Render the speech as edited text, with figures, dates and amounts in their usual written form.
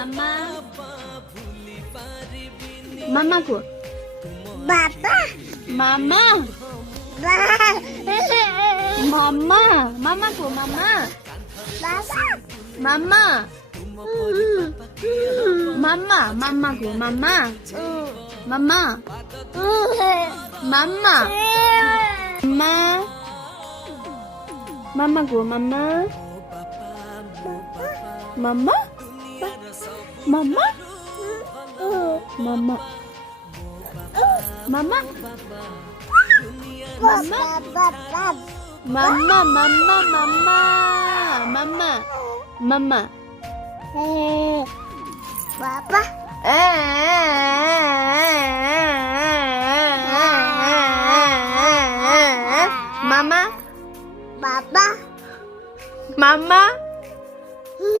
মামা মামা কো বাবা মামা মামা মামা কো মামা বাবা মামা মামা মামা কো মামা মামা মামা মা মামা কো মামা মামা মামা মামা মামা বাবা Mama, mama, mama, mama, mama. বাবা Mama, বাবা mama.